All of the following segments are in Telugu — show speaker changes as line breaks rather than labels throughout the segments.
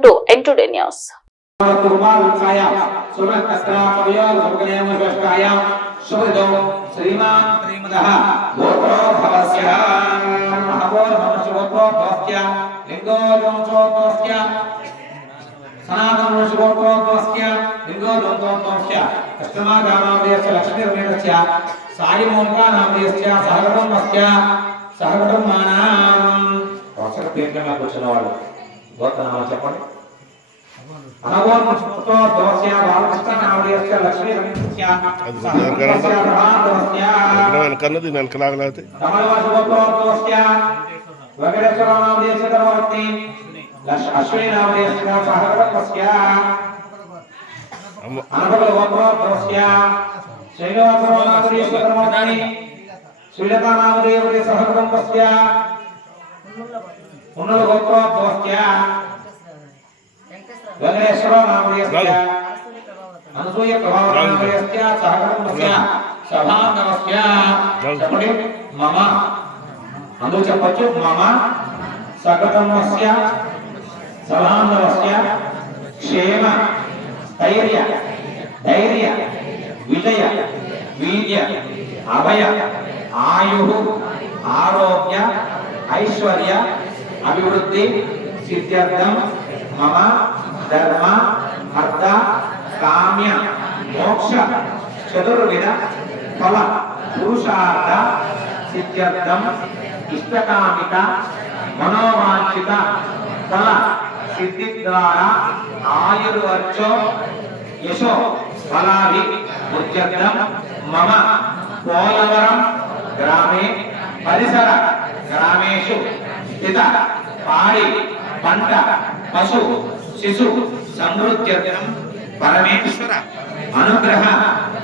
Welcome to N today news
కుర్మాలుకాయ సురకస్త్రాపయోగముఖనేమశ్వాయ శుభదో శ్రీమాన్ శ్రీమదః గోత్రో భవస్య అహవో ನಾಮಾಚೆ ಕೊಡಿ ಭಗವಾನ್ ಸುತ್ತೋ ದೋಸ್ಯ ಬಾಲಕೃಷ್ಣನಾವಳಿಯ ಲಕ್ಷ್ಮೀ ರಮಣಸ್ಯ ಸಹಸ್ಯ ಭಾರತಸ್ಯ ಕನ್ನದಿ ನಲ್ಕಲಾಗಲಾತೆ
ಕಮಲವಾಸ ಸುತ್ತೋ
ದೋಸ್ಯ ವಗರೇಶ್ವರ ನಾಮದೇಶ ಕರ್ಮವತ್ತಿ ಅಶ್ವಿನಿ ನಾಮದೇಶ ಸಹಗರಕಸ್ಯ
ಅನುಭವ
ವಕ್ರ ದೋಸ್ಯ ಶ್ರೀನಿವಾಸ ನಾಮದೇಶ ಕರ್ಮವತ್ತಿ ಶ್ರೀಲತಾ ನಾಮದೇವರೇ ಸಹಗರಕಸ್ಯ ఉన్నల గోత్రోత్వస్య వెంకటేశ్వర నామదేశ అనసూయ ప్రభావస్య సహగణస్య సభాంగమస్య. చెప్పండి. మమ. అందుకు చెప్పచ్చు. మమ. సగటమస్య సభాంగమస్య. క్షేమ. ధైర్య. ధైర్య. విజయ. వీర్య. అభయ. ఆయు. ఆరోగ్య. ఐశ్వర్య. అభివృద్ధి సిద్ధ్యర్థం మమ ధర్మ అర్థ కామ్య మోక్ష చతుర్విధ ఫల పురుషార్థ సిద్ధ్యర్థం ఇష్టకామిక మనోవాంఛిత ఫల సిద్ధి ద్వారా ఆయుర్వర్చో యశో ఫలాభి ఉద్యర్థం మమ పోలవరం గ్రామే పరిసర గ్రామేషు. పిత పాడి పంట పశు శిశు సమృద్ధ్యర్థం పరమేశ్వర అనుగ్రహ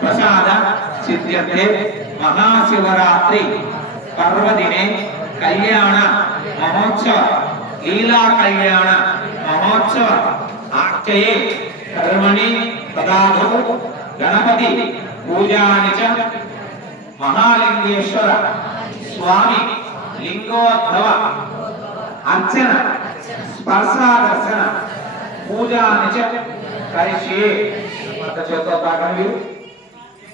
ప్రసాద సిద్ధ్యర్థే మహాశివరాత్రి పర్వదినే కళ్యాణ మహోత్సవ లీలా కళ్యాణ మహోత్సవ ఆఖ్యయే కర్మణి పదార్థ గణపతి పూజాని చ మహాలింగేశ్వర స్వామి లింగోద్భవ అర్చన స్పర్శాదర్శన పూజాని చ కలిసి అంత చేతో తాకండి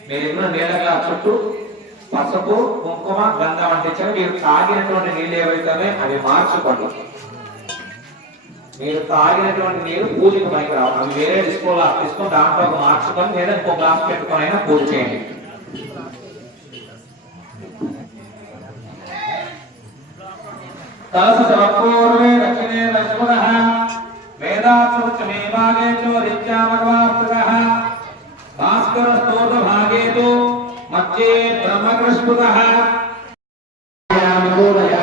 మీరు. ఎన్నో నీళ్ళగా చుట్టూ పసుపు కుంకుమ గంధం అంటించారు మీరు తాగినటువంటి నీళ్ళు ఏవైతే అవి మార్చుకోండి. మీరు తాగినటువంటి నీరు పూజకు పనికి రావు అవి వేరే తీసుకోవాలి తీసుకొని దాంట్లో మార్చుకొని లేదా ఇంకో గ్లాస్ పెట్టుకొని అయినా పూజ చేయండి. तलसपूर्वे दक्षिणे लक्ष्मणः वेदात्मचमेमागे च ऋत्यामगवार्तकः भास्करस्तोतभागे तु मध्ये ब्रह्मकृष्पुतः ूनया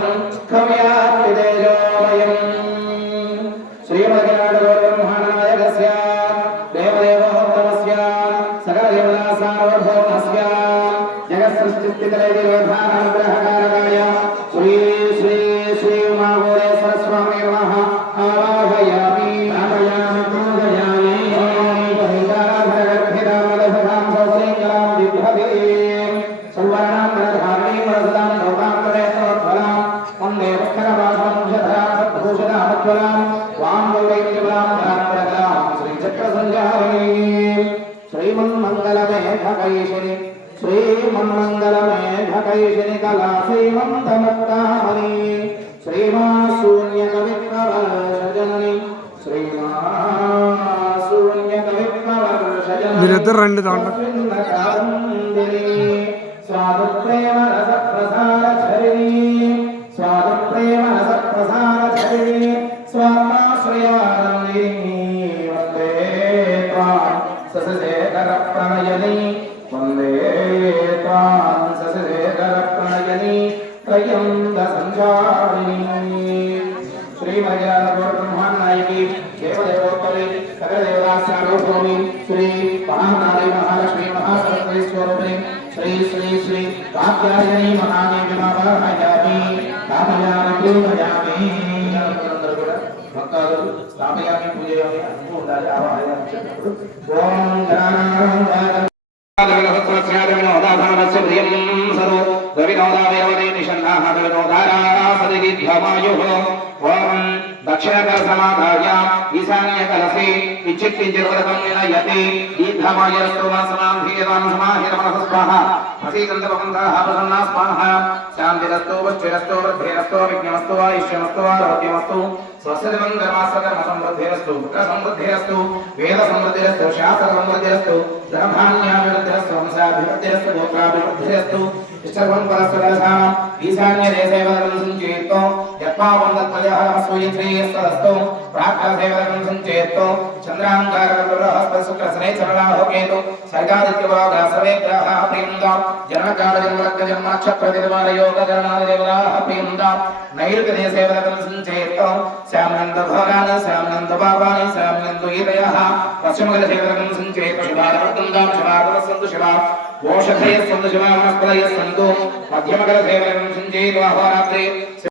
శ్రీచక్రసంజారణీం శ్రీమన్మంగళమేఘకైశిని శ్రీమన్మంగళమేఘకైశిని కళా శ్రీమంతముక్తామణి శ్రీమాశూన్యకవిత్వవర్షజనని శ్రీమాశూన్యకవిత్వవర్షజనని
మీరిద్దరు రండి దాంట్లో.
స్వాదు ప్రేమ రస సశేఖర ప్రణయని వందే
దేవాన్ సశేఖర ప్రణయని త్రయంద సంచారిణి శ్రీమర్యాద బ్రహ్మాండాయకి దేవదేవోత్తరి సకలదేవతాసార్వభౌమి శ్రీ మహానాడి మహాలక్ష్మి మహాసరస్వతి స్వరూపిణి శ్రీ శ్రీ శ్రీ కాత్యాయని మహాదేవి మహాయామి స్థాపయామి పూజయామి భక్తాదులు పూజ చేయాలి అంటూ ఉండాలి ఆవాహయామి చెప్పినప్పుడు ఓం దక్షిణకలసమాధాయ ఈశాన్యకలసే విచ్చిత్తించిర్వదకం వినయతి దీర్ఘమాయరస్తో వాసనాం ధీయతాం సమాహిరమనస స్వాహ వసీకంతపవంతాః ప్రసన్నా స్వాహ శాంతిరస్తో పుష్టిరస్తో వృద్ధిరస్తో విజ్ఞమస్తో ఆయుష్యమస్తో ఆరోగ్యమస్తో స్వస్యదివం ధర్మాస్వకర్మ సమృద్ధిరస్తు పుత్ర సమృద్ధిరస్తు వేద సమృద్ధిరస్తు శాస్త్ర సమృద్ధిరస్తు ధనధాన్యాభివృద్ధిరస్తు వంశాభివృద్ధిరస్తు గోత్రాభివృద్ధిరస్తు ఇష్టం పరస్పరసాం ఈశాన్య దేశేవదం సంచేత్తో. యత్మావందత్వజహరమస్వయశ్రేయస్తదస్తు ప్రాకాసేవదం సంచేత్తో. చంద్రాంగారహస్పశుక్రసనే చరణాహోకేతు సర్గాదిత్యవాగ సర్వే గ్రహాः ప్రియందాం. జనకాల జన్మలగ్న జన్మ నక్షత్ర దినవార యోగ గణనాది దేవతాः ప్రియందాం. నైరుతి దేశేవదం సంచేత్తో. శ్యామనంద భోగాన శ్యామనంద బాబాని శ్యామనంద ఈదయः పశ్చిమగల దేవదం సంచేత్తో శివారవర్తందాం శివారవసంతు శివా. ఓషధయ సంతు శివా సంతు మధ్యమగల దేవదం సంచేత్తో అహోరాత్రి